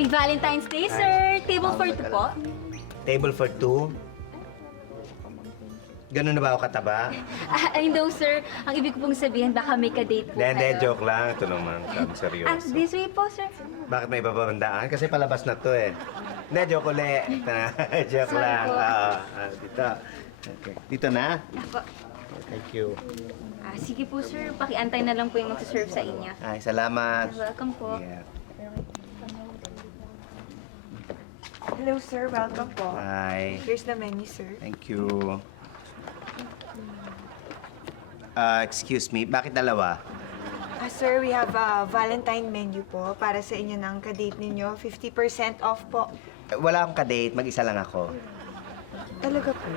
Happy Valentine's Day, sir! Table for two po. Table for two? Ganun na ba ako kataba? I know, sir. Ang ibig ko pong sabihin, baka may ka-date po Hindi, kayo. joke lang. Ito naman, kami seryoso. This way po, sir. Bakit may babandaan? Kasi palabas na to eh. Hindi, joke ulit. Joke Sorry lang. po. Dito. Okay. Dito na? Ako. Thank you. Sige po, sir. Pakiantay na lang po yung magsaserve sa inyo. Ay, salamat. Welcome po. Yeah. Hello, sir. Welcome po. Hi. Here's the menu, sir. Thank you. Excuse me, bakit dalawa? Sir, we have a Valentine menu po para sa inyo ng kadate ninyo. 50% off po. Wala akong kadate, mag-isa lang ako. Talaga po?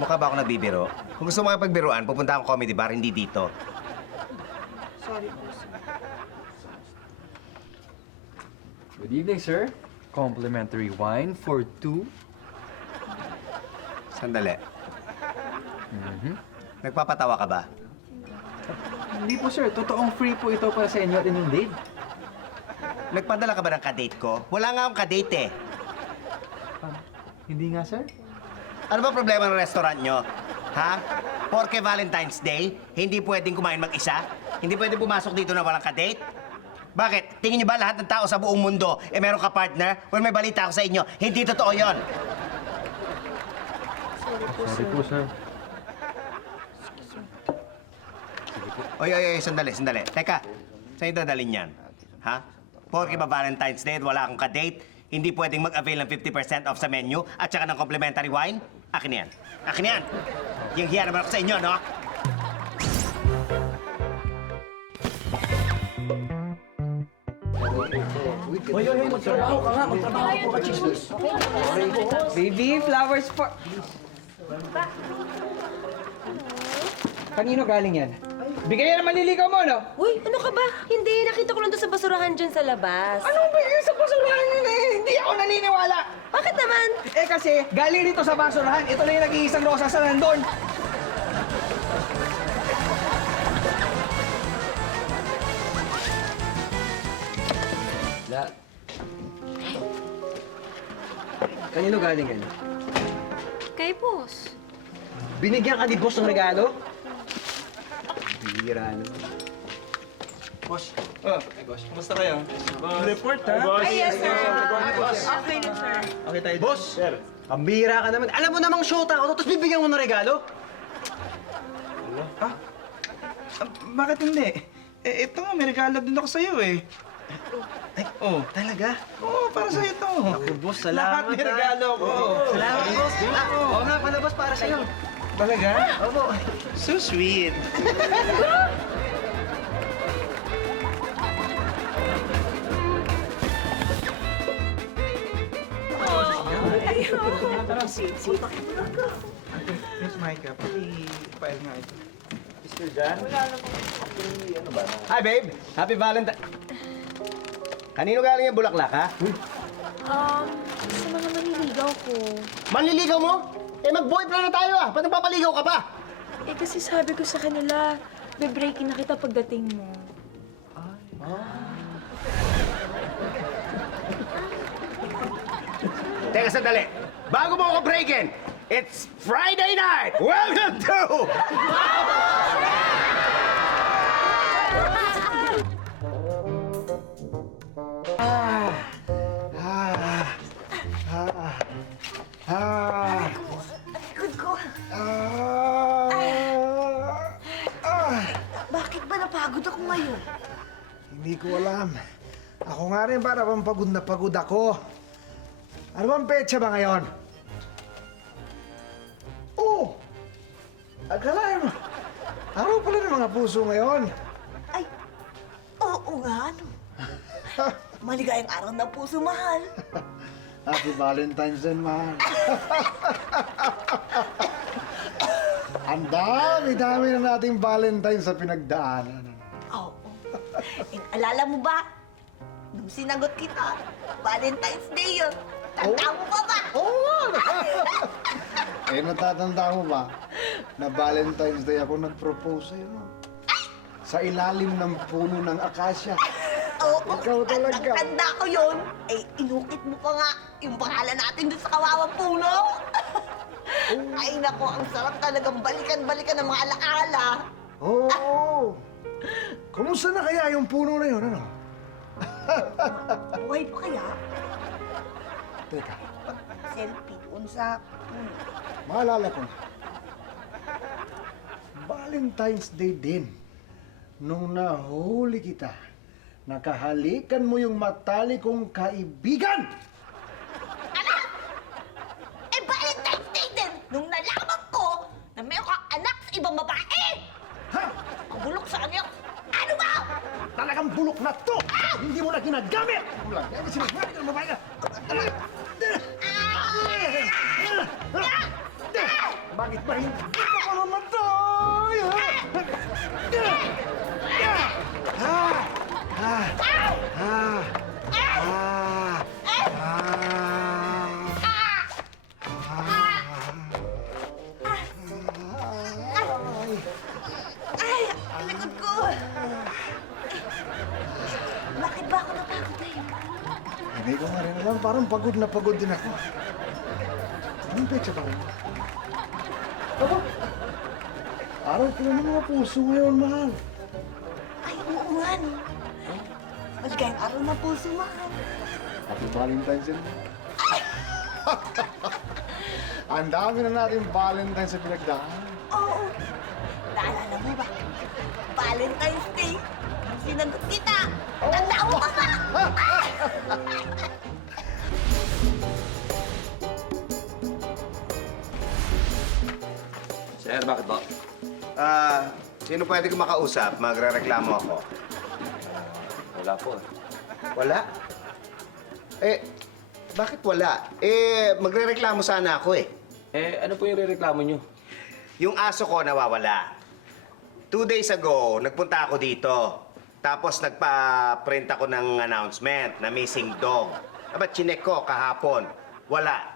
Mukha ba ako nabibiro? Kung gusto mo makipagbiruan, pupunta akong comedy bar, hindi dito. Sorry po, sir. Good evening, sir. Complimentary wine for two. Sandali. Nagpapatawa ka ba? Hindi po, sir. Totoong free po ito para sa inyo at inyong date. Nagpadala ka ba ng kadate ko? Wala nga akong kadate eh. Hindi nga, sir. Ano ba problema ng restaurant nyo? Ha? Porke Valentine's Day, hindi pwedeng kumain mag-isa? Hindi pwedeng pumasok dito na walang kadate? Bakit? Tingin niyo ba lahat ng tao sa buong mundo meron ka partner? Well, may balita ako sa inyo. Hindi totoo yon. Sorry po, sir. Oy, sandali. Teka, saan yung dadalhin yan? Ha? Porke ba Valentine's Day at wala akong kadate, hindi pwedeng mag-avail ng 50% off sa menu at saka ng complimentary wine? Akin yan. Akin yan! Yung hiya naman ako sa inyo, no? Baby, flowers for... Kanino galing yan? Bigay yan ang manliligaw mo, no? Uy, ano ka ba? Hindi, nakita ko lang to sa basurahan dyan sa labas. Ano ba yun sa basurahan yun eh? Hindi ako naniniwala. Bakit naman? Eh kasi, galing dito sa basurahan, ito lang yung nag-iisang rosas na nandun. Kanino galing yan? Kay boss. Binigyan ka ni boss ng regalo? Bira naman. Boss. Boss. Kumusta kayo? Report, ha? Ay, yes, sir. Okay na, sir. Okay tayo. Boss! Sir. Pambira ka naman. Alam mo namang shota ako, tapos bibigyan mo ng regalo? Bakit hindi? Eh, ito nga, may regalo din ako sa'yo eh. Ay, oh, talaga? Oo, para sa'yo ito. Ako, boss, salamat. Lahat may regalo ko. Salamat, boss. Oo nga pala, boss, para sa'yo. Talaga? Opo. So sweet. Miss Micah, paki-file nga ito. Hi, babe! Happy Valentine... Kanino galing yung bulaklak, ha? Sa mga maniligaw ko. Manliligaw mo? Eh, mag-boyfriend na tayo, ah! Ba't nagpapaligaw ka pa? Eh, kasi sabi ko sa kanila, be-breakin na kita pagdating mo. Teka, sandali. Bago mo ako breakin, it's Friday night! Welcome to... Bakit ba napagod ako ngayon? Hindi ko alam. Ako nga rin para bang pagod na pagod ako. Ano bang petsa ba ngayon? Oh! Akalain mo. Araw pala ng mga puso ngayon. Ay, oo nga, ano? Maligayang araw ng puso, mahal. Happy Valentine's Day, mahal. Ang dami na nating Valentine sa pinagdaanan. Oo. Alala mo ba? Nung sinagot kita, Valentine's Day yun. Tanda mo pa ba? Oo nga! Eh, natatanda mo ba na Valentine's Day ako nag-propose sa'yo, no? Sa ilalim ng puno ng akasya. Oo, Ikaw talaga. tanda ko yun. Eh, inukit mo pa nga yung pangalan natin doon sa kawawang puno. Ay, nako, ang sarap talagang balikan-balikan ng mga alaala. Oo. Kumusta na kaya yung puno na yun, ano? Buhay pa kaya? Teka, Selfie doon sa puno. maalala ko na. Valentine's Day din. Nung nahuli kita, nakahalikan mo yung matali kong kaibigan! Eh, Valentine's Day din! Nung nalaman ko na mayroon kang anak sa ibang babae! Ha? Ang bulok sa kanya, ano ba? Talagang bulok na to! Hindi mo na ginagamit! Sinasabi ka ng babae ka! Bakit ba hindi ka mamatay? Ay, ang likod ko! Bakit ba ako natakot ngayon? Hindi ko nga rin alam. Parang pagod na pagod din ako. Anong petsa ba rin? Aba, araw ko ng mga puso ngayon, mahal. Ay, oo nga, no? Maligayang araw na puso, mahal. Happy Valentine's Day. Ang dami na natin Valentine's sa pinagdaan. Oo. Naalala mo ba? Valentine's Day. Sinagot kita. Tanda mo ka ba? Sir, bakit ba? Sino pwede ko makausap? Magre-reklamo ako. Wala po. Wala? Eh, bakit wala? Eh, magre-reklamo sana ako eh. Eh, ano po yung rereklamo nyo? Yung aso ko nawawala. 2 days ago, nagpunta ako dito. Tapos nagpa-print ako ng announcement na missing dog. Aba, chinek ko kahapon. Wala.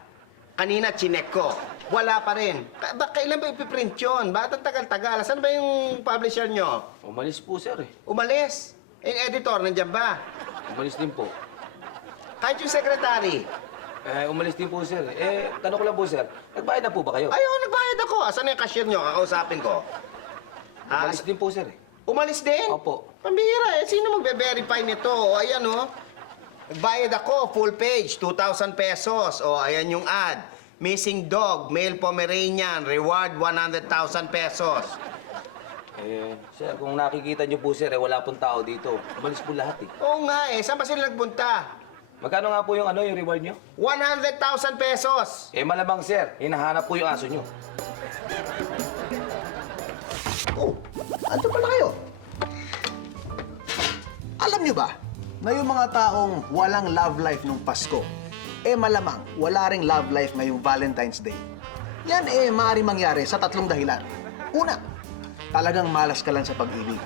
Kanina chinek ko. Wala pa rin. Kailan ba ipiprint yun? Bakit ang tagal-tagal? Saan ba yung publisher nyo? Umalis po, sir eh. Umalis. Yung editor, nandiyan ba? Umalis din po. Kahit yung secretary. Umalis din po, sir. Tanong ko lang po, sir. Nagbayad na po ba kayo? Ayaw, nagbayad ako. Asan yung cashier nyo? Kakausapin ko. Umalis din po, sir eh. Umalis din? Opo. Pambihira eh. Sino magbe-verify nito? O, ayan o. Nagbayad ako, full page, 2,000 pesos. O, ayan yung ad. Missing dog, male Pomeranian, reward 100,000 pesos. Sir, kung nakikita nyo po, sir, wala pong tao dito. Umalis po lahat eh. Oo nga eh. Saan ba sila nagpunta? Magkano nga po yung reward nyo? 100,000 pesos. Malamang, sir. Hinahanap po yung aso nyo. Oh, ando pala kayo. Alam niyo ba na yung mga taong walang love life nung Pasko, malamang wala ring love life ngayong Valentine's Day. Yan maaari mangyari sa 3 dahilan. Una, talagang malas ka lang sa pag-ibig.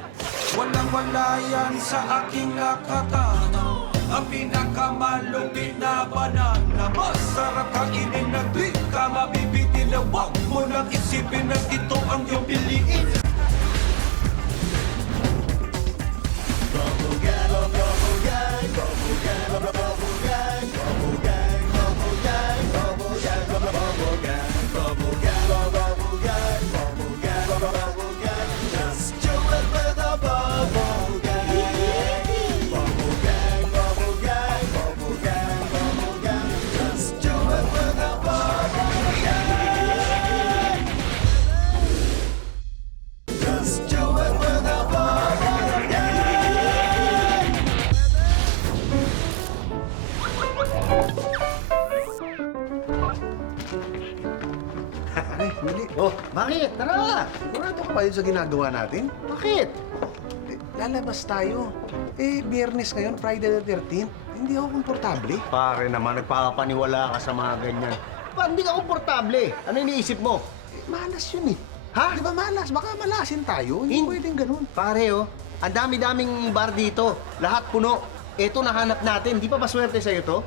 Walang-wala yan sa aking nakatanaw. Ang pinakamalupit na banana. Masarap kainin na di ka mabibitin na wag mo nang isipin na ito ang iyong piliin. Ay, Willie. Oh, bakit? Tara! Sigurado ka ba yun sa ginagawa natin? Bakit? Lalabas tayo. Biyernes ngayon, Friday the 13th. Hindi ako komportable. Pare naman, nagpapaniwala ka sa mga ganyan. Ba, hindi ka komportable. Ano iniisip mo? Malas yun eh. Ha? Di ba malas? Baka malasin tayo. Hindi pwedeng ganun. Pare, oh, ang dami-daming bar dito. Lahat puno. Ito nahanap natin. Di pa maswerte sa'yo to?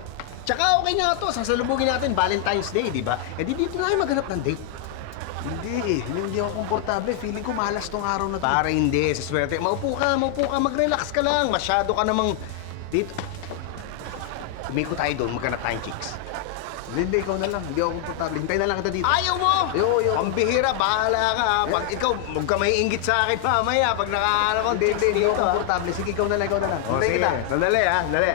Tsaka okay nga to. Sasalubugin natin Valentine's Day, di ba? Di dito na tayo maghanap ng date. Hindi ako komportable. Feeling ko malas tong araw na to. Pare, hindi. Sa swerte. Maupo ka, mag-relax ka lang. Masyado ka namang Dito. Umiko tayo doon, maghanap tayong chicks. Hindi, ikaw na lang. Hindi ako komportable. Hintayin na lang kita dito. Ayaw mo! Ayoko. Ang bihira, bahala ka. Ha? Pag ikaw, huwag ka may inggit sa akin mamaya. Pag nakahanap ko, Hindi ako komportable. Sige, ikaw na lang, ikaw na lang. O, Hintayin sige. kita. Sandali, ha? Sandali.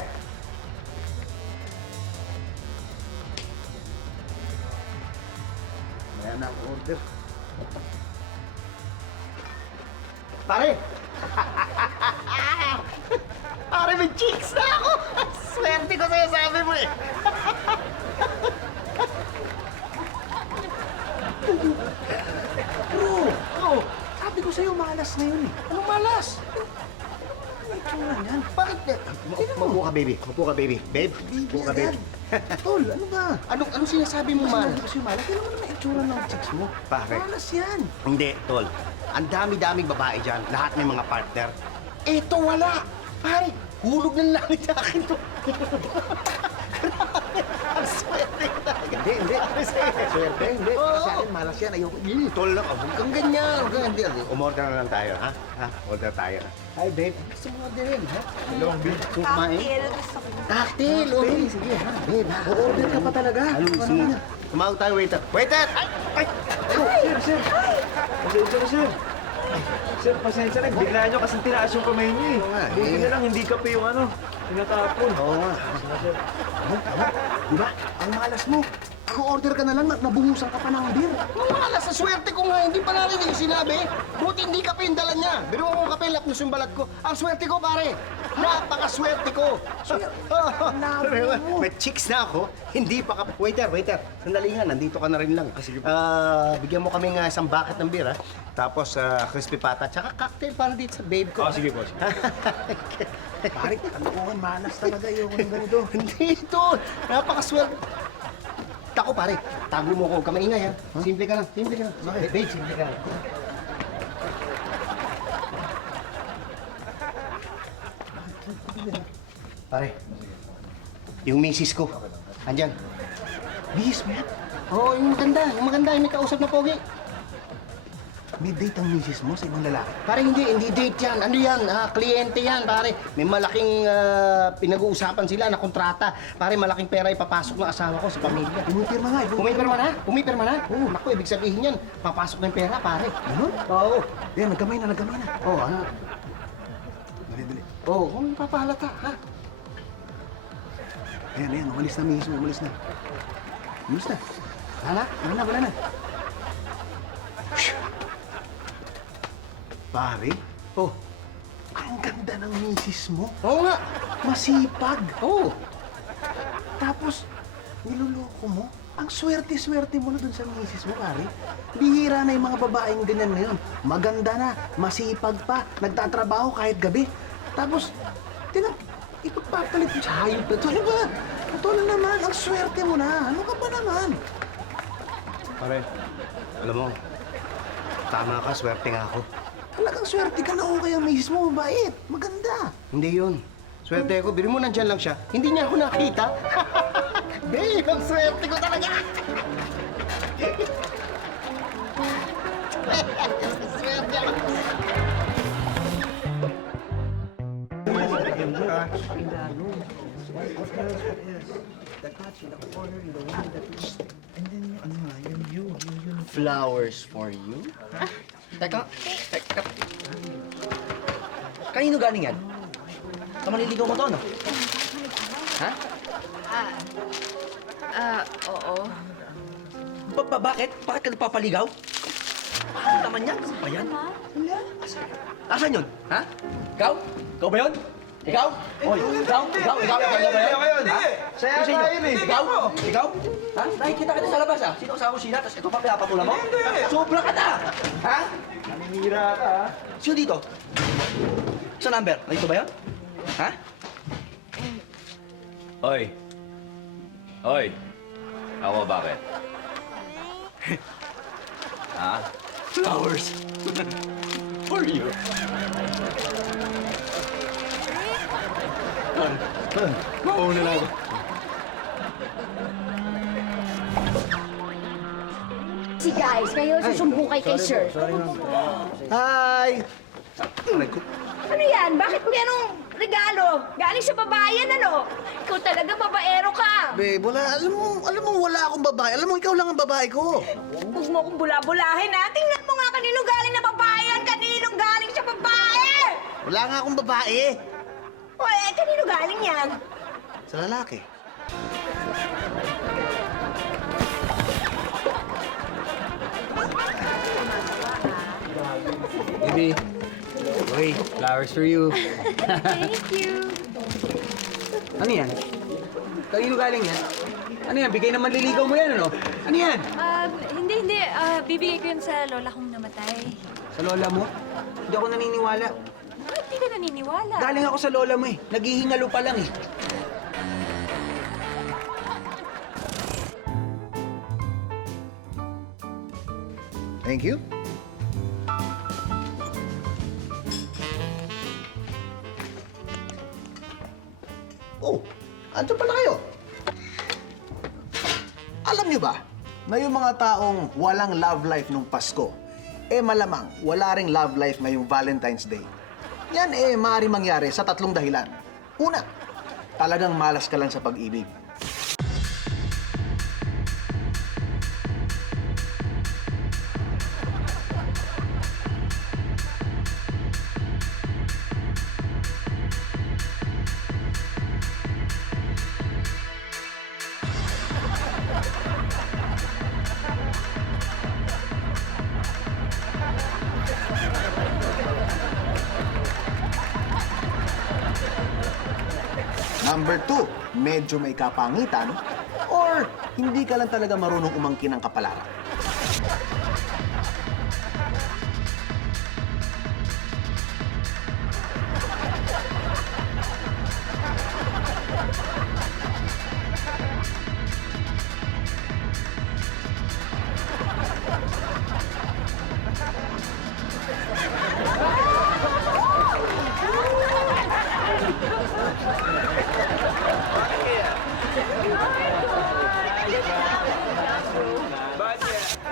Ayan na ang order. Pare! Pare, may chicks na ako! Swerte ko sa'yo, sabi mo eh. Oh, sabi ko sa'yo, malas na yun eh. Anong malas? Bakit? Mabuo ka, baby. Mabuo ka, baby. Babe, mabuo ka, baby. Tol, ano ba? Anong sinasabi mo, man? Kasi malas, hindi naman ang itsura ng chicks mo. Bakit? Malas yan. Hindi, tol. Ang dami-daming babae dyan. Lahat may mga partner. Eto, wala. Pare, hulog ng langit sa akin to. Ang swerte ko talaga. Hindi. Swerte, hindi. Oo. Sa akin, malas yan. Ayoko. Tol lang, huwag kang ganyan. Huwag kang ganyan. Umorder na lang tayo, ha? Ha? Order tayo. Hi, babe. Gusto mo orderin, ha? Dalawang beef. Kumain? Cocktail, gusto ko. Cocktail, okay. Sige, ha? Babe, ha? O-order ka pa talaga. Ano, sige. Tumawag tayo, waiter. Waiter! Ay! Sir. Pasensya na, sir. Sir, pasensya na. Bigla nyo kasi tinaas yung kamay niyo eh. nga, Buti na lang, hindi kape yung ano, tinatapon. Oo nga. Di ba? Ang malas mo. Ako order ka na lang, nabuhusan ka pa ng beer. Wala, sa swerte ko nga, hindi pa narinig yung sinabi. Buti hindi kape yung dala niya. Biro akong kape, lapnos yung balat ko. Ang swerte ko, pare. Napakaswerte ko. May chicks na ako, hindi pa kape. Waiter. Sandali nga, nandito ka na rin lang. Bigyan mo kami ng isang bucket ng beer, ha? Tapos crispy pata, tsaka cocktail para dito sa babe ko. Sige po. Pare, kalokohan, malas talaga yung ganito. Hindi ito. Napakaswerte. Tako, pare. Tago mo ko. Huwag ka maingay, ha? Simple ka lang. Bakit? Babe, simple ka lang. Pare, yung misis ko, andyan. Miss, man. Oo, yung maganda, yung may kausap na pogi. May date ang misis mo sa ibang lalaki. Pare, hindi date yan. Ano yan? Kliyente yan, pare. May malaking pinag-uusapan sila na kontrata. Pare, malaking pera ipapasok ng asawa ko sa pamilya. Pumipirma nga, Pumipirma na? Oo, naku, ibig sabihin yan, papasok ng pera, pare. Ano? Oo. Yan, nagkamay na. Oo, ano? Dali. Oo, kung papahalata, ha? Ayan, umalis na misis mo, umalis na. Hala? Wala na. Pare, Oh, ang ganda ng misis mo. oo nga. Masipag. Oo. Tapos, niloloko mo. Ang swerte-swerte mo na dun sa misis mo, pare. Bihira na yung mga babaeng ganyan ngayon. Maganda na, masipag pa, nagtatrabaho kahit gabi. Tapos, ipagpapalit mo sa hayop na to. Ano ba? Ito na naman, ang swerte mo na. Ano ka ba naman? Pare, alam mo, tama ka, swerte nga ako. Talagang swerte ka na okay ang misis mo, mabait, maganda. Hindi yun. Swerte ko, biro mo nandyan lang siya. Hindi niya ako nakita. Babe, ang swerte ko talaga. Swerte ako. Flowers for you? Teka. Kanino galing yan? Sa manliligaw mo to, no? Ha? Oo. Bakit? Bakit ka nagpapaligaw? Bakit naman yan? Ano ba yan? Asan yun? Ha? Ikaw? Ikaw ba yun? Ikaw? Oy, ikaw ba yun? Ha? Saya Sino? tayo eh. Ikaw? Ha? Nakikita kita sa labas, ha? Sino kasama mo sila? Tapos ito pa pinapatula mo? Sobra ka na! Ha? Naninira ka, ha? Sino dito? Sa number? Dito ba yun? Ha? Hoy. Ako bakit? Ha? Flowers. For you. Mauna na ako. Si guys, kayo susumbo kay sir. Hi! Ano yan? Bakit may anong regalo. Galing sa babae yan, ano? Ikaw talaga babaero ka. Babe, alam mo wala akong babae. Alam mo, ikaw lang ang babae ko. Huwag mo akong bula-bulahin, ha? Tingnan mo nga kaninong galing na babae yan. Kaninong galing sa babae? Wala nga akong babae. O, kanino galing yan? Sa lalaki. Baby. Okay, flowers for you. Thank you. Ano yan? Kanino galing yan? Ano yan? Bigay naman liligaw mo yan, ano? Ano yan? Hindi. Bibigay ko yun sa lola kong namatay. Sa lola mo? Hindi ako naniniwala. Bakit di ka naniniwala? Galing ako sa lola mo eh. Naghihingalo pa lang eh. Thank you. Oh, andyan pala kayo. Alam niyo ba na yung mga taong walang love life nung Pasko, malamang wala ring love life ngayong Valentine's Day. Yan maaari mangyari sa 3 dahilan. Una, talagang malas ka lang sa pag-ibig. Number 2, medyo may kapangitan or hindi ka lang talaga marunong umangkin ng kapalaran.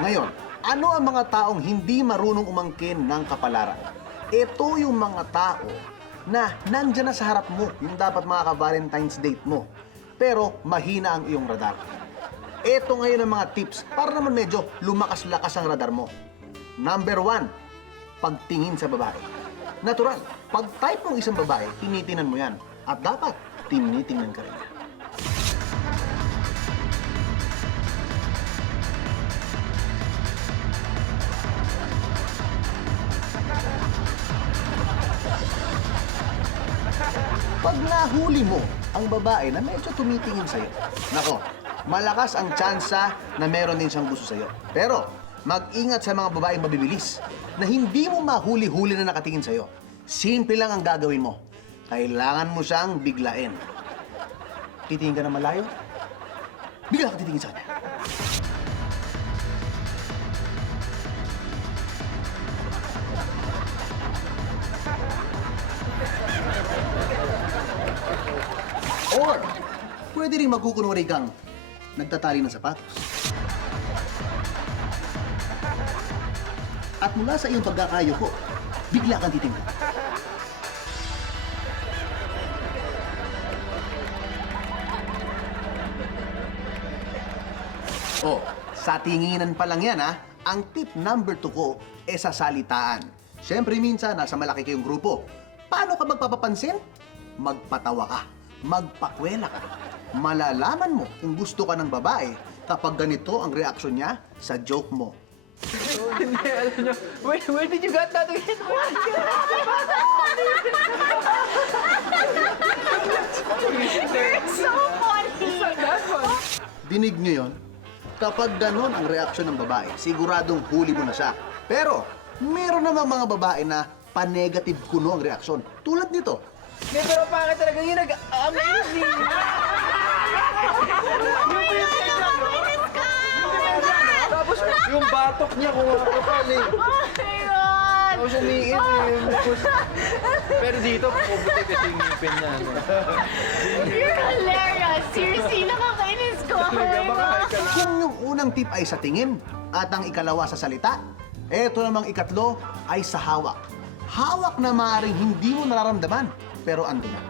Ngayon, ano ang mga taong hindi marunong umangkin ng kapalaran? Ito yung mga tao na nandyan na sa harap mo, yung dapat makaka-Valentine's date mo. Pero mahina ang iyong radar. Ito ngayon ang mga tips para naman medyo lumakas-lakas ang radar mo. Number 1, pagtingin sa babae. Natural, pag type ng isang babae, tinitinan mo yan. At dapat, tinitingnan ka rin yan. Pag nahuli mo ang babae na medyo tumitingin sa'yo, nako, malakas ang tsansa na meron din siyang gusto sa'yo. Pero, mag-ingat sa mga babaeng mabibilis na hindi mo mahuli-huli na nakatingin sa'yo. Simple lang ang gagawin mo. Kailangan mo siyang biglain. Titingin ka na malayo, bigla ka titingin sa kanya. Or, pwede rin magkukunwari kang nagtatali ng sapatos. At mula sa iyong pagkakayo ko, bigla kang titingnan. Oh, sa tinginan pa lang yan ha. Ang tip number 2 ko sa salitaan. Siyempre minsan, nasa malaki kayong grupo. Paano ka magpapapansin? Magpatawa ka. Magpakwela ka. Malalaman mo kung gusto ka ng babae kapag ganito ang reaksyon niya sa joke mo. Hindi, alam nyo. Where did you get that again? You're so funny! Dinig niyo yon? Kapag ganon ang reaksyon ng babae, siguradong huli mo na siya. Pero, meron namang mga babae na pa-negative kuno ang reaksyon. Tulad nito. Hindi, pero pangit talaga yun. Amazing! Tapos yung batok niya kung kapal eh. Oh my God! Tapos umiit eh. Pero dito, puputi kasi yung ngipin niya. ano. You're hilarious! Seriously, nakakainis ko! Kung yung unang tip ay sa tingin at ang ikalawa sa salita, eto namang ikatlo ay sa hawak. Hawak na maaaring hindi mo nararamdaman. pero ando na.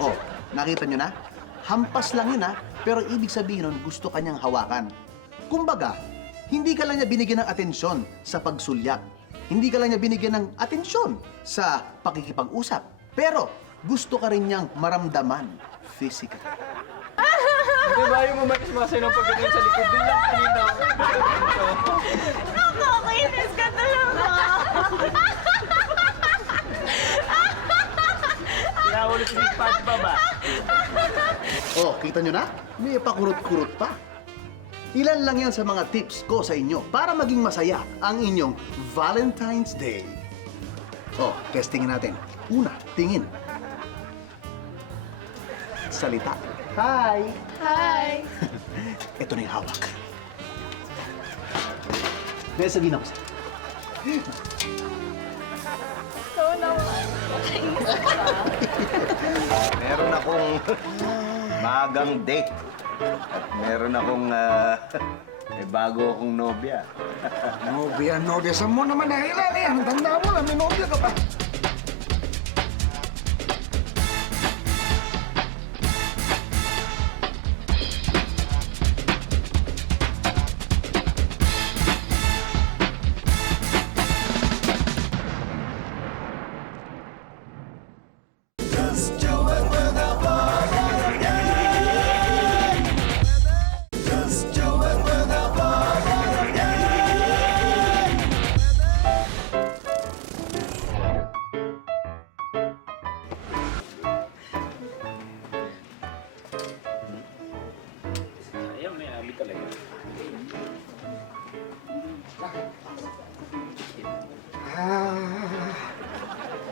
Oh, nakita nyo na? Hampas lang yun, ha? Pero ibig sabihin nun, gusto kanyang hawakan. Kumbaga, hindi ka lang niya binigyan ng atensyon sa pagsulyak. Hindi ka lang niya binigyan ng atensyon sa pakikipag-usap. Pero, gusto ka rin niyang maramdaman physical. Di ba yung umalis-masay ng pagganyan sa likod din lang kanina? Nakakainis ka talaga. Pinaulit si SpongeBob ba? Oh, kita nyo na? May pakurot-kurot pa. Ilan lang yan sa mga tips ko sa inyo para maging masaya ang inyong Valentine's Day. Oh, testingin natin. Una, tingin. Salita. Hi! Hi. Ito na yung hawak. Kaya sabihin ako sa'yo. Ikaw naman. Meron akong magang date. At meron akong may bago akong nobya. Nobya. Saan mo naman nakilala yan? Tanda mo na, may nobya ka pa.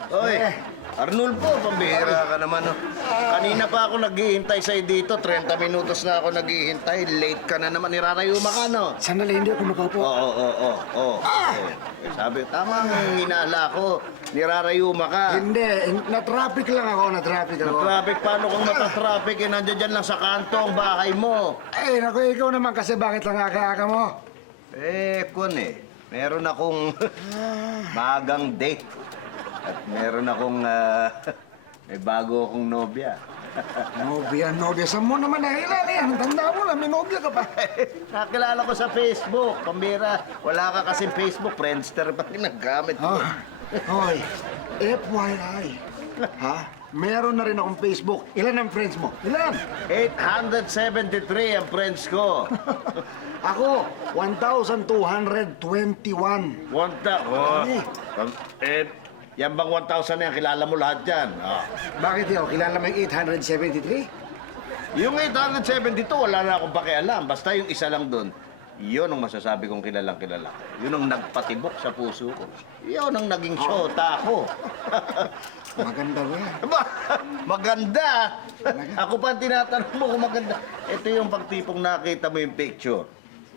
Oy, Arnulfo, pambihira ka naman. Oh. Kanina pa ako naghihintay sa'yo dito. 30 minutos na ako naghihintay. Late ka na naman. Nirarayuma ka, no? Sandali, hindi ako makaupo. Oo. Eh, sabi, tama ang hinala ko. Nirarayuma ka. Hindi, na-traffic lang ako. Traffic, paano kung matatraffic? Eh, nandiyan dyan lang sa kanto ang bahay mo. Eh, naku, ikaw naman kasi bakit lang aka-aka mo? Kun meron akong magang date. At meron akong may bago akong nobya. Nobya. Saan mo naman nakilala yan? Tanda mo na, may nobya ka pa. Nakilala ko sa Facebook. Pambira, wala ka kasing Facebook. Friendster pa rin naggamit ko. Hoy, FYI. Ha? Meron na rin akong Facebook. Ilan ang friends mo? Ilan? 873 ang friends ko. Ako, 1,221. Yan bang 1,000 na yan? Kilala mo lahat yan. Bakit yun? Kilala mo yung 873? Yung 872, wala na akong pakialam. Basta yung isa lang doon, yun ang masasabi kong kilalang kilala. Yun ang nagpatibok sa puso ko. Yun ang naging syota ko. Maganda ba yan? Maganda! Ako pa ang tinatanong mo kung maganda. Ito yung pagtipong nakita mo yung picture.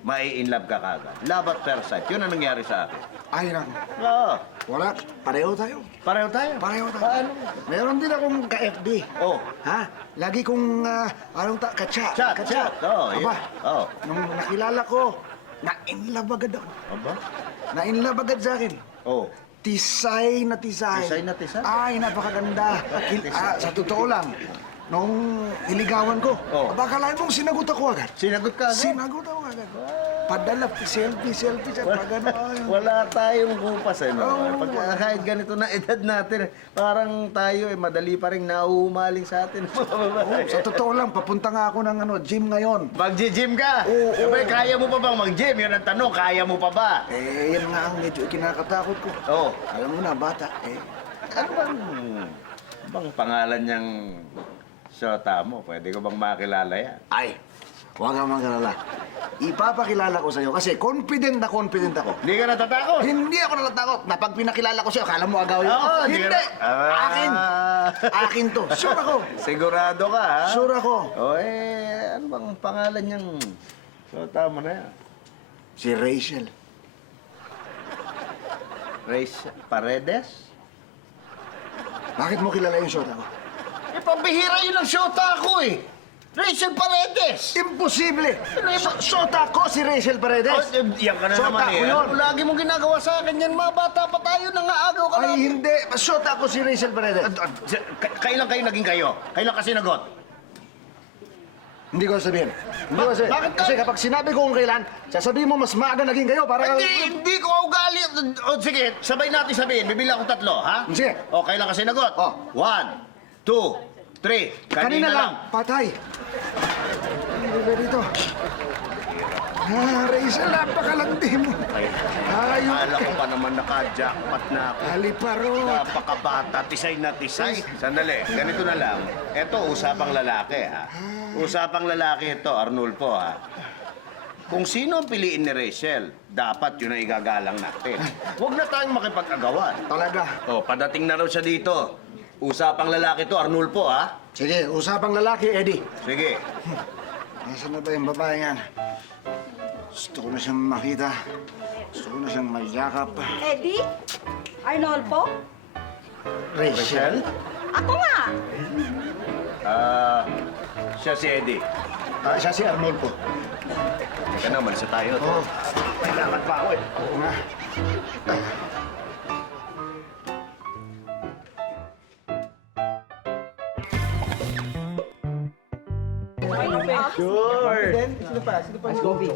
Mai-inlove ka kagad. Love at first sight. Yun ang nangyari sa akin. Ay, naku. Oo. Wala. Pareho tayo. Pareho tayo. Paano? Meron din akong ka-FB. Oh. Ha? Lagi kong, ka-chat. Chat. Oo. Aba, Oo. nung nakilala ko, na-inlove agad ako. Aba? Na-inlove agad sa akin. Oo. Tisay na tisay. Tisay na tisay? Ay, napakaganda. Sa totoo lang, nung iligawan ko, baka kalahin mong sinagot ako agad. Sinagot ka agad? Sinagot ako agad. Padala, selfie sa pagano. Wala tayong kupas Oo. Kahit ganito na edad natin, parang tayo madali pa rin nauhumaling sa atin. Sa totoo lang, papunta nga ako ng gym ngayon. Mag-gym ka? Oo. Abay, kaya mo pa bang mag-gym? Yun ang tanong, kaya mo pa ba? Eh, yan nga ang medyo kinakatakot ko. Oo. Alam mo na, bata, Ano bang pangalan niyang syota mo? Pwede ko bang makilala yan? Ay, huwag kang mag-alala. Ipapakilala ko sa'yo kasi confident ako. Hindi ka natatakot? Hindi ako natatakot na pag pinakilala ko sa'yo, akala mo agawin ko. Oo, Hindi! Akin! Akin to. Sure ako. Sigurado ka, ha? Sure ako. Ano bang pangalan niyang syota mo na yan? Si Rachel. Paredes? Bakit mo kilala yung shota ko? Pambihira yun ang syota ko, eh. Rachel Paredes! Imposible! Sota ko si Rachel Paredes! Yan ka na Sota naman ko eh. yun. Lagi mong ginagawa sa akin yan, mga bata pa tayo, nangaagaw ka Ay, namin. hindi. Sota ko si Rachel Paredes. Kailan kayo naging kayo? Kailan ka sinagot? Hindi ko sabihin. Hindi ko sabihin. Bakit ka? Kasi kapag sinabi ko kung kailan, sasabihin mo mas maaga naging kayo para... Hindi ko ugali. O sige, sabay natin sabihin. Bibilang ko 3, ha? Sige. O, kailan ka sinagot? Oh. 1, 2, 3. Kanina lang. Patay. Hindi ba dito? Rachel, napakalandi mo. Ayun. Akala ko pa naman naka-jackpot na ako. Aliparot. Napakabata, tisay na tisay. Sandali, ganito na lang. Ito, usapang lalaki, ha? Usapang lalaki ito, Arnulfo, ha? Kung sino ang piliin ni Rachel, dapat yun ang igagalang natin. Huwag na tayong makipag-agawan. Talaga. O, padating na raw siya dito. Usapang lalaki to, Arnulfo, ha? Sige, usapang lalaki, Eddie. Sige. Nasaan na ba yung babae yan? Gusto ko na siyang makita. Gusto ko na siyang mayakap. Eddie? Arnolfo? Rachel? Ako nga! Siya si Eddie. Siya si Arnolfo. Teka na, malisa tayo. Oo. May lakad pa ako, eh. Oo nga. Crazy coffee.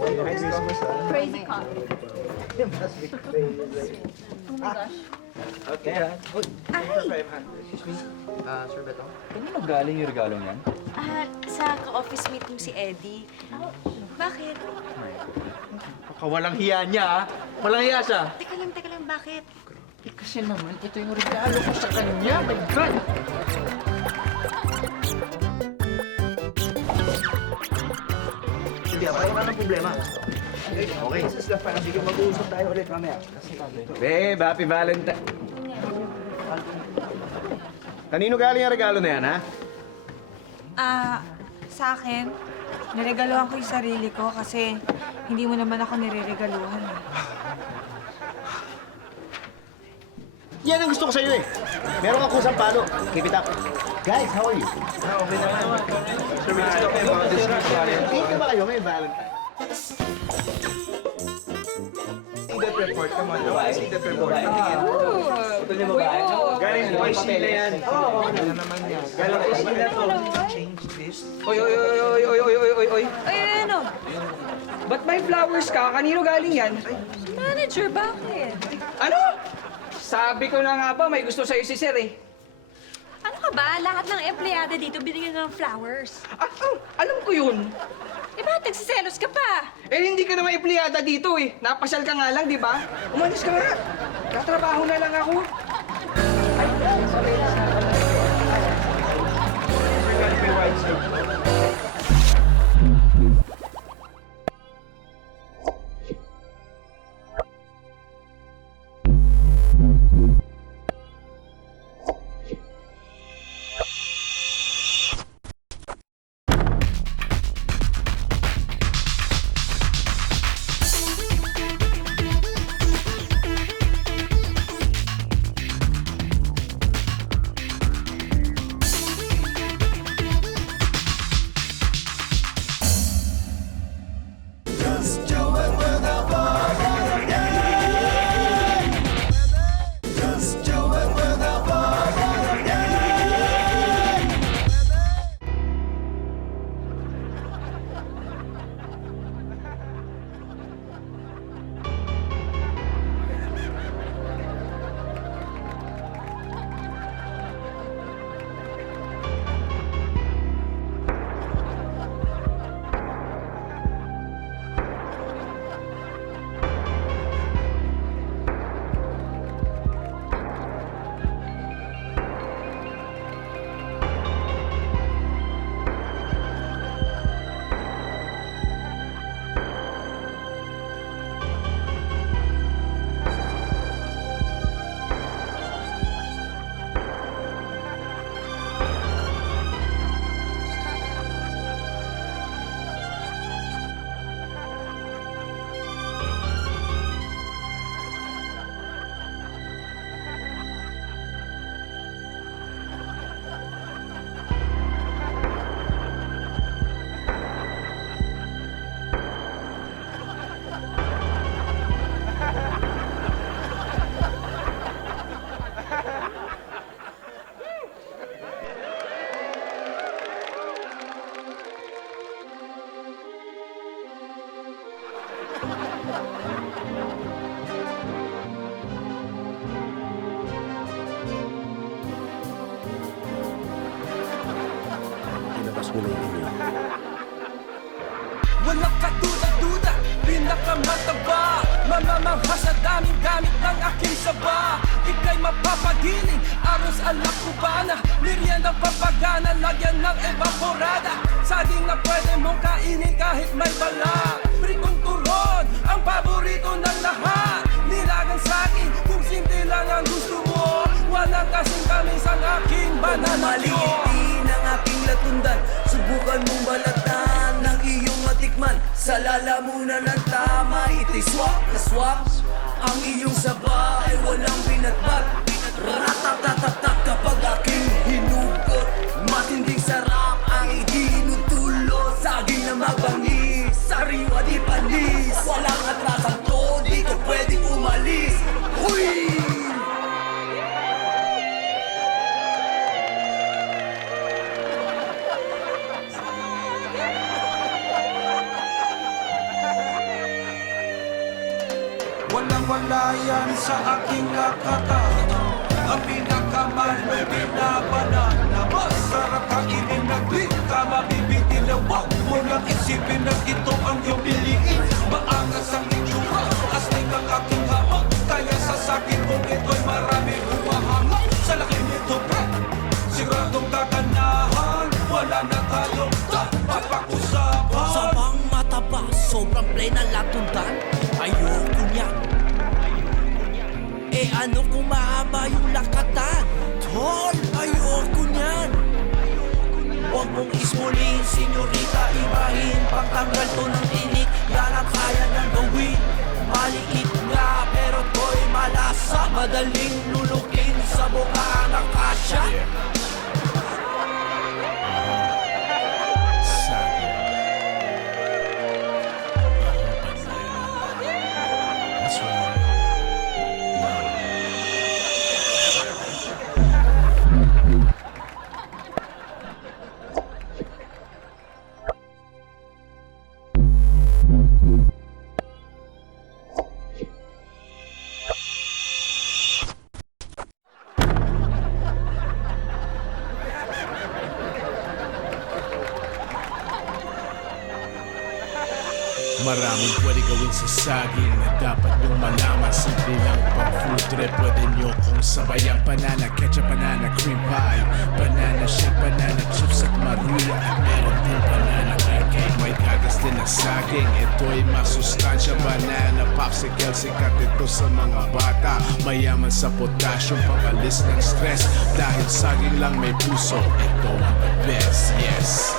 Kanino galing yung regalong yan? Sa ka-office mate mo si Eddie. Bakit? Kawalang hiya niya, ah. Walang hiya siya. Teka lang, bakit? Kasi naman, ito yung regalo ko sa kanya. My God! Hindi, wala nang problema. Okay. Sige, mag-uusap tayo ulit mamaya. Babe, happy Valentine. Kanino galing ang regalo na yan, ha? Sa akin, niregaluhan ko yung sarili ko kasi hindi mo naman ako nireregaluhan eh. Yan ang gusto ko sa'yo, eh. Meron kang kusang palo. Keep it up. Guys, how are you? Okay na naman. Sir, we're just talking about this week's Valentine. Hindi ka ba kayo may Valentine? See that report, come on. I want to see that report. Galing po Sheila yan. Ano naman yan? Galing po Sheila to. Change this. Oy! Ay, ano? Ba't may flowers ka? Kanino galing yan? Manager, bakit? Ano? Sabi ko na nga ba, may gusto sa'yo si Sir, eh. Ano ka ba? Lahat ng empleyado dito binigyan ng flowers. Alam ko yun. Eh, bakit nagsiselos ka pa? Eh, hindi ka naman empleyada dito, eh. Napasyal ka nga lang, di ba? Umalis ka nga. Tatrabaho na lang ako. nila yung inyo. Walang kaduda-duda, pinakamataba. Mamamangha sa daming gamit ng aking saba. Ika'y mapapagiling, aros alak kubana. Merienda papagana, lagyan ng evaporada. Saging na pwede mong kainin kahit may balat. Pritong turon, ang paborito ng lahat. Nilagang saging, kung simple lang ang gusto mo. Walang kasing kamis ang aking banana. Maliitin ang aking latundan, subukan mong balatan ng iyong matikman. Sa lalamunan ng tama, ito'y swak na swak. Ang iyong saba ay walang binatbat. Ratatatatak kapag aking hinugot. Matinding sarap ang itinutulot. Saging na mabangis, sariwa di panis. Walang atrasan to, di ko pwedeng umalis. Huy! Walang-wala yan sa aking akatan. Ang pinakamalumi na banana. Masarap kainin na di ka mabibitin. Huwag mo lang isipin na ito ang iyong piliin. Maangas ang itsura, astig ang aking hawak. Kaya sa sakin kong ito'y marami humahanga. Sa laki nito, pre, siguradong kakanahan. Wala na tayong dapat pag-usapan. Sabang mataba, sobrang plain na latundan. Ayoko niyan. Eh ano kung mahaba yung lakatan? Tol, ayoko niyan. Huwag mong ismulin, senyorita, ibahin. Pagtanggal to ng tinik, yan ang kaya nang gawin. Maliit nga, pero to'y malasa. Madaling lulukin sa buka ng kasya. That's right. Maraming pwede gawin sa saging na dapat niyong malaman. Simple lang pang food trip, pwede niyo kong sabayan. Banana, ketchup, banana, cream pie, banana shake, banana chips at maruya. At meron din banana cake, may gagas din na saging. Ito'y masustansya, banana popsicle. Sikat ito sa mga bata, mayaman sa potassium, pangalis ng stress. Dahil saging lang may puso, ito ang the best, yes.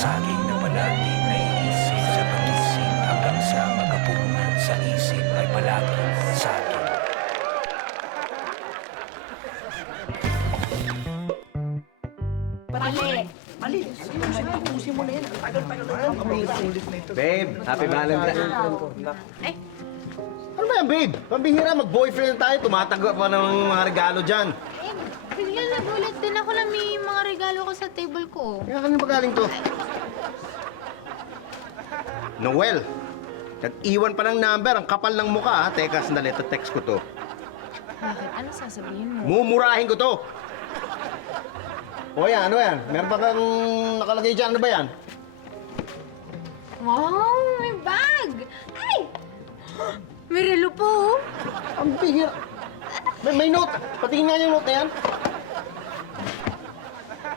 Saging na palagi naiisip sa pagising hanggang sa magapunan sa isip ay palagi saging. Babe, happy Valentine's. Ano ba yan, babe? Pambihira, mag-boyfriend tayo. Tumatanggap pa ng mga regalo dyan. Bigla nagulat din ako na may mga regalo ko sa table ko. Kaya kanina ba galing to? Noel, nag-iwan pa ng number. Ang kapal ng mukha, ha? Teka, sandali. Text ko to. Bakit? Ano sasabihin mo? Mumurahin ko to. O yan, ano yan? Meron pa kang nakalagay dyan. Ano ba yan? Wow, may bag! Ay! May relo po. Ang bihira. May note. Patingin nga yung note na yan.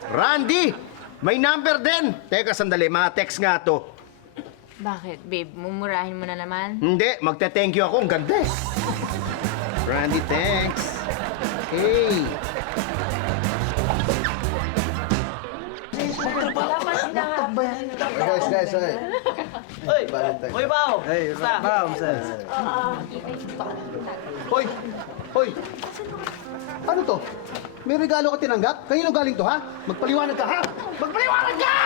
Randy! May number din! Teka, sandali. Ma-text nga to. Bakit, babe? Mumurahin mo na naman? Hindi, magte-thank you ako. Ang ganda eh. Randy, thanks. Hey. Guys, hey. Hoy! Valentine. Hoy, Bao! Hey, Bao, sir. Hoy! Ano to? May regalo ka tinanggap? Kanino galing to, ha? Magpaliwanag ka, ha? Magpaliwanag ka!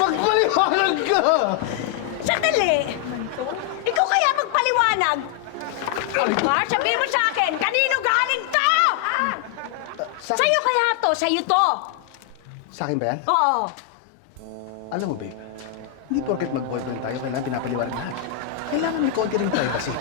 Magpaliwanag ka! Sandali! Ikaw kaya magpaliwanag? Mar, sabihin mo sa akin, kanino galing to? Sa'yo kaya to, sa'yo to. Sa akin ba yan? Oo. Alam mo, babe, hindi porket mag-boyfriend tayo, kailangan pinapaliwanag lahat. Kailangan may konti rin privacy.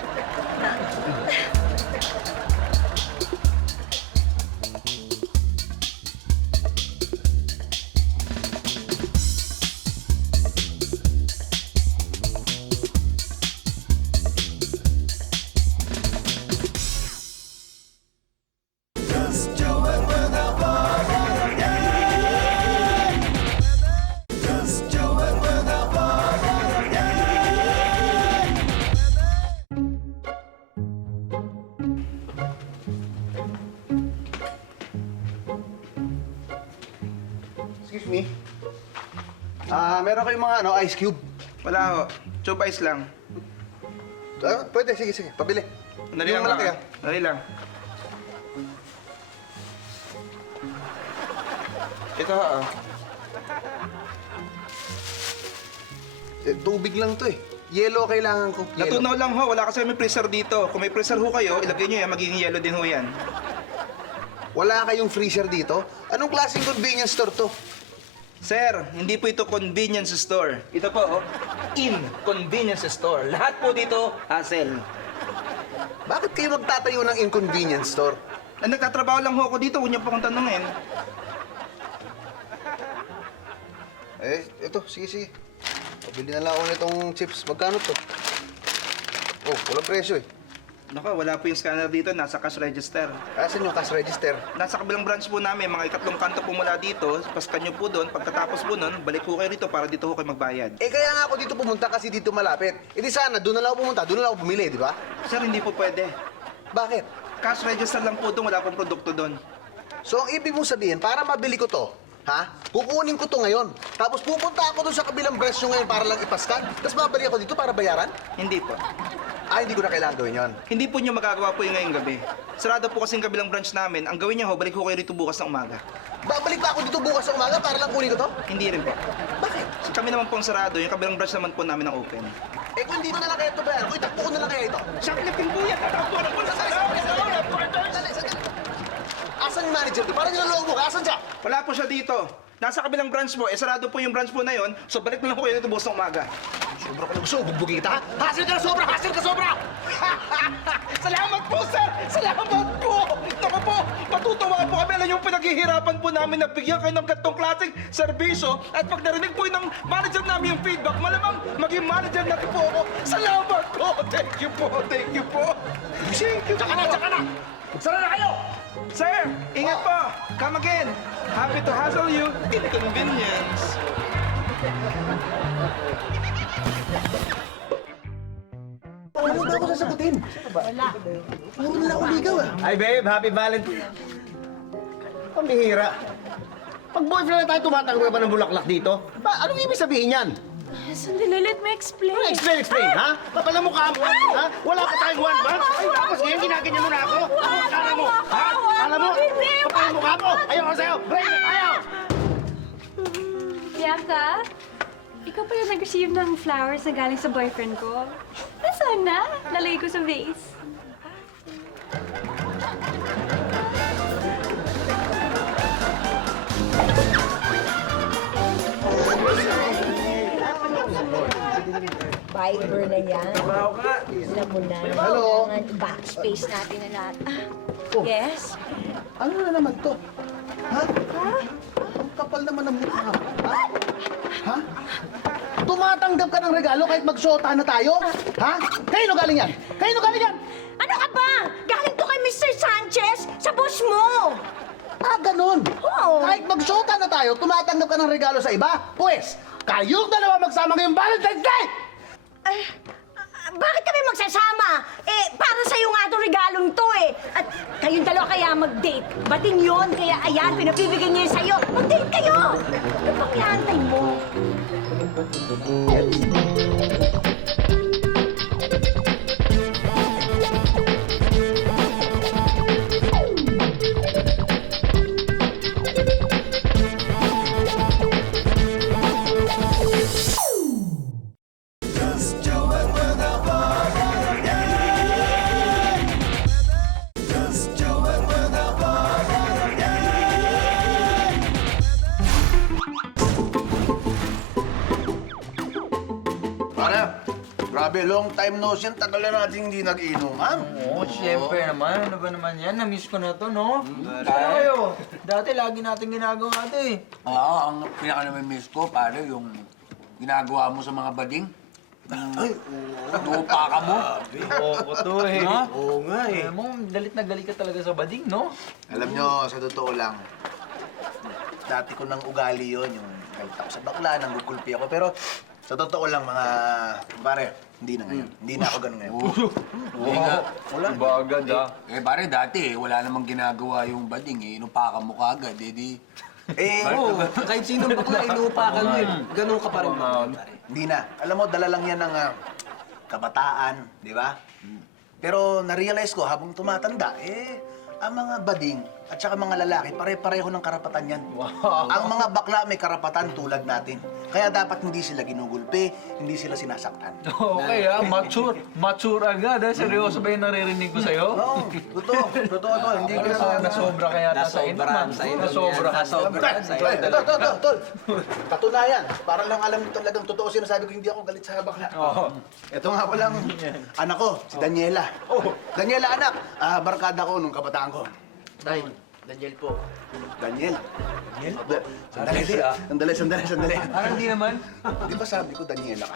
Excuse me. Meron kayong mga ice cube? Wala ho. Chupa ice lang. Pwede, sige. Pabili. Dali Yung lang, malaki, ha? Dali lang. Ito ha, Tubig lang to eh. Yellow kailangan ko. Natunaw lang ho. Wala kasi may freezer dito. Kung may freezer ho kayo, ilagay nyo yan. Magiging yellow din ho yan. Wala kayong freezer dito? Anong klaseng convenience store to? Sir, hindi po ito convenience store. Ito po, inconvenience store. Lahat po dito, hassle. Bakit kayo magtatayo ng inconvenience store? Nagtatrabaho lang ho ako dito. Huwag niyo po akong tanungin. Ito, sige. Pabili na lang ako nitong chips. Magkano to? Oh, walang presyo eh. Naka, wala po yung scanner dito. Nasa cash register. Asan yung cash register? Nasa kabilang branch po namin. Mga ikatlong kanto po mula dito. Paskan nyo po doon. Pagkatapos po doon, balik po kayo dito para dito ho kayo magbayad. Kaya nga ako dito pumunta kasi dito malapit. Di sana, doon na lang ako pumunta. Doon na lang ako bumili, di ba? Sir, hindi po pwede. Bakit? Cash register lang po doon. Wala pong produkto doon. So, ang ibig mong sabihin, para mabili ko to, kukunin ko to ngayon. Tapos pupunta ako doon sa kabilang branch nyo ngayon para lang ipaskan. Tapos babalik ako dito para bayaran? Hindi po. Hindi ko na kailangan gawin yon. Hindi po nyo magagawa po yung ngayong gabi. Sarado po kasi yung kabilang branch namin. Ang gawin nyo ho, balik ho kayo rito bukas ng umaga. Babalik pa ako dito bukas ng umaga para lang kunin ko to? Hindi rin po. Bakit? So, kami naman po ang sarado. Yung kabilang branch naman po namin ang open. Kung hindi ko na lang kaya ito bayaran, takbo ko na lang kaya ito. Shoplifting po yan! Tatakbo na po na sa Asan yung manager to? Parang nilaloko mo ka. Asan siya? Wala po siya dito. Nasa kabilang branch po. Sarado po yung branch po na yon. So, balik na lang po kayo dito bukas ng umaga. Sobra ka na gusto. Bugbugin kita, ha? Hasil ka na sobra! Hasil ka sobra! Salamat po, sir! Salamat po! Naku po, matutuwa po kami. Alam yung pinaghihirapan po namin na bigyan kayo ng gantong klaseng serbisyo. At pag narinig po ng manager namin yung feedback, malamang maging manager na po ako. Salamat po! Thank you po! Thank you po! Thank you po! Tsaka na! Magsara na kayo! Sir, ingat po! Come again! Happy to hassle you. Inconvenience! Ano ba ako sasagutin? Wala. Puro na ako ligaw, Hi, babe. Happy Valentine. Ang bihira. Pag boyfriend na tayo, tumatanggap ka ba ng bulaklak dito? Anong ibig sabihin yan? Sandali, let me explain. Explain, ha? Kapal na mukha mo, ha? Wala pa tayong 1 month. Tapos ngayon, ginaganyan mo na ako. Kala mo, ha? Kala mo? Kapal na mukha mo. Ayaw ko sa'yo. Break na tayo! Bianca, ikaw pala nag-receive ng flowers na galing sa boyfriend ko. Nasaan na? Nalagay ko sa vase. Viber na yan. Wow ka! Alam mo na. Hello? Backspace natin na lahat. Oh. Yes? Ano na naman to? Ha? Ang kapal naman ng mukha mo. Ha? Tumatanggap ka ng regalo kahit magsota na tayo? Ha? Kanino galing yan? Kanino galing yan? Ano ka ba? Galing to kay Mr. Sanchez sa boss mo. Ganun. Oo. Kahit magsota na tayo, tumatanggap ka ng regalo sa iba? Pwes, Kayong dalawa magsama ngayong Valentine's Day! Bakit kami magsasama? Para sa'yo nga itong regalong to At kayong dalawa kaya mag-date. Bating yun, kaya ayan, pinapibigyan niya yun sa'yo. Mag-date kayo! Ano pang ihantay mo? Pare, grabe, long time no see. Tagal na natin hindi nag-inuman. Oo, siyempre naman. Ano ba naman yan? Na-miss ko na to, no? Kaya kayo, dati lagi natin ginagawa ito Oo, ang pinaka-namimiss ko, pare, yung ginagawa mo sa mga bading. Tupa ka mo. Oo, to Ha? Oo nga mo, galit na galit ka talaga sa bading, no? Alam nyo, sa totoo lang, dati ko nang ugali yon yung galit ako sa bakla, nanggugulpi ako. Pero sa totoo lang, mga pare, hindi na ngayon. Hindi na ako ganun ngayon. Hindi nga. Wala. Iba agad, Pare, dati, wala namang ginagawa yung bading. Inupakan mo ka agad. Kahit sino bakla, inuupakan mo Ganun ka pa rin. Hindi na. Alam mo, dala lang yan ng kabataan, di ba? Pero na-realize ko, habang tumatanda, ang mga bading at saka mga lalaki, pare-pareho ng karapatan yan. Ang mga bakla may karapatan tulad natin. Kaya dapat hindi sila ginugulpi, hindi sila sinasaktan. Okay mature. Mature agad Seryoso ba yung naririnig ko sa'yo? Oo, totoo. Totoo to. Hindi ka Nasobra kaya sa inuman. Nasobra. Tol. Katunayan, para lang alam mo talagang totoo sinasabi ko, hindi ako galit sa bakla. Ito nga palang anak ko, si Daniela. Daniela, anak. Barkada ko nung kabataan ko. Daniel po. Daniel? Sandali. Parang di naman. Di ba sabi ko Daniela ka?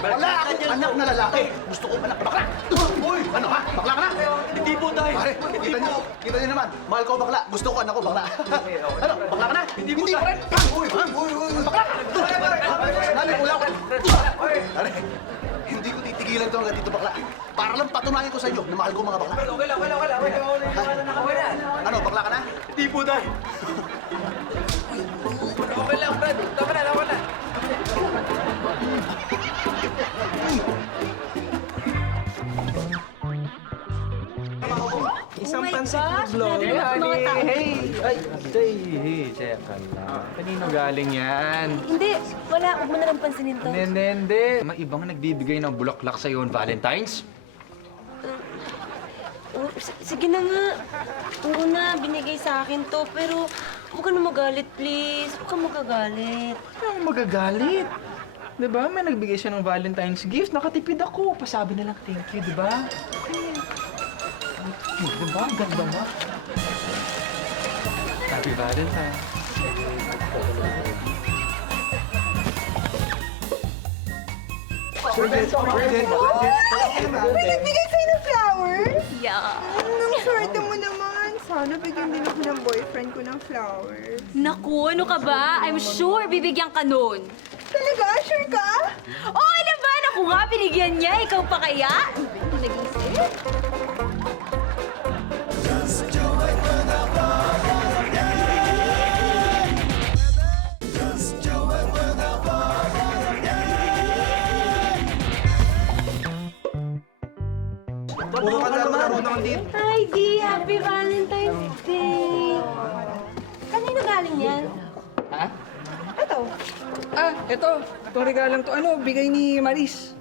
Wala akong anak na lalaki. Gusto ko anak na bakla. Ano ka? Bakla ka na? Hindi po, Tay. Pare, kita niyo naman. Mahal ko bakla. Gusto ko anak ko bakla. Ano? Bakla ka na? Hindi pa rin. Bakla! Sabi, ulaw. Pare, hindi ko titigilan ito hanggang dito bakla. Para lang patunayan ko sa inyo na mahal ko mga bakla. Okay lang. Ano, bakla ka na? Hindi po, Tay. Okay lang, Brad. Tama na. Isang pansit vlog. Hey, teka lang. Kanino galing yan? Hindi, wala. Huwag mo na lang pansinin to. Hindi. May ibang nagbibigay ng bulaklak sa'yo on Valentine's? Sige na nga. Oo na, binigay sa akin to. Pero huwag ka na magalit, please. Huwag ka magagalit. Ano magagalit? Diba? May nagbigay siya ng Valentine's gift. Nakatipid ako. Pasabi na lang thank you, diba? Diba? Ang ganda mo. Happy Valentine's. Nagbigay sa'yo ng flowers? Yeah. Ang swerte mo naman. Sana bigyan din ako ng boyfriend ko ng flowers. Naku, ano ka ba? I'm sure bibigyan ka nun. Talaga? Sure ka? Oo naman! Ako nga, binigyan niya. Ikaw pa kaya? Nag-isip? Puro ka naman dito. Hi, Di! Happy Valentine's Day! Kanino galing yan? Ito. Ito. Itong regalang to. Bigay ni Maris.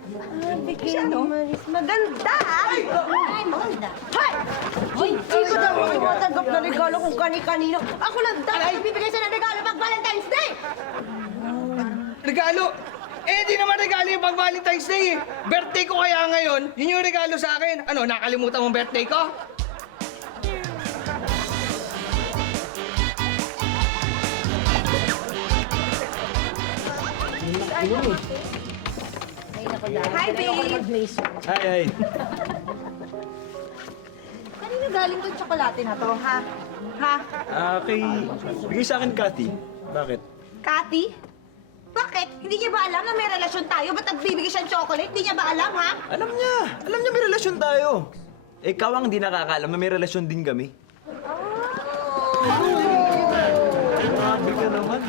Bigay ni Maris. Maganda! Ay, maganda. Hay! Hindi ko daw tumatanggap na regalo kung kani-kanino. Ako lang dapat bibigay sa regalo pag Valentine's Day! Regalo? Di naman regalo yung pag Valentine's Day Birthday ko kaya ngayon, yun yung regalo sa akin. Ano, nakalimutan mong birthday ko? Hi, babe! Hi. Kanino galing galing yung tsokolate na to, ha? Ha? Bigay sa akin, Cathy. Bakit? Cathy? Bakit? Hindi niya ba alam na may relasyon tayo? Ba't nagbibigay siyang chocolate? Hindi niya ba alam, ha? Alam niya may relasyon tayo. Ikaw ang hindi nakakaalam na may relasyon din kami. Grabe ka naman.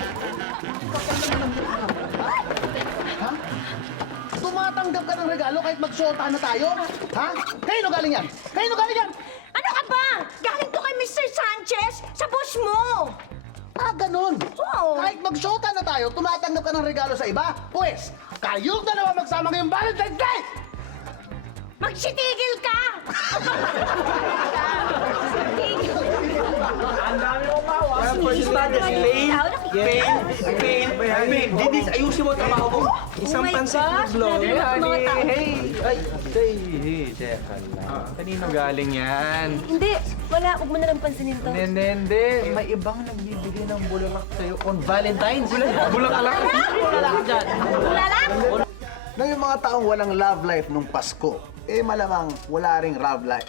Tumatanggap ka ng regalo kahit magsyota na tayo? Ha? Kanino galing yan? Kanino galing yan? Ano ka ba? Galing to kay Mr. Sanchez sa boss mo! Ah, ganun. Oo. Kahit magsyota na tayo, tumatanggap ka ng regalo sa iba? Pwes, kayong dalawa magsama ngayong Valentine's Day! Magsitigil ka! Ang dami mo bawas. Pain. Didis, ayusin mo ang trabaho mo. Isang pansit na vlog. Hey, teka lang. Kanino galing yan? Hindi, wala. Huwag mo na lang pansinin to. Hindi. May ibang nagbibigay ng bulaklak sa'yo on Valentine's. Bulaklak? Lalak! Na yung mga taong walang love life nung Pasko, eh malamang wala ring love life.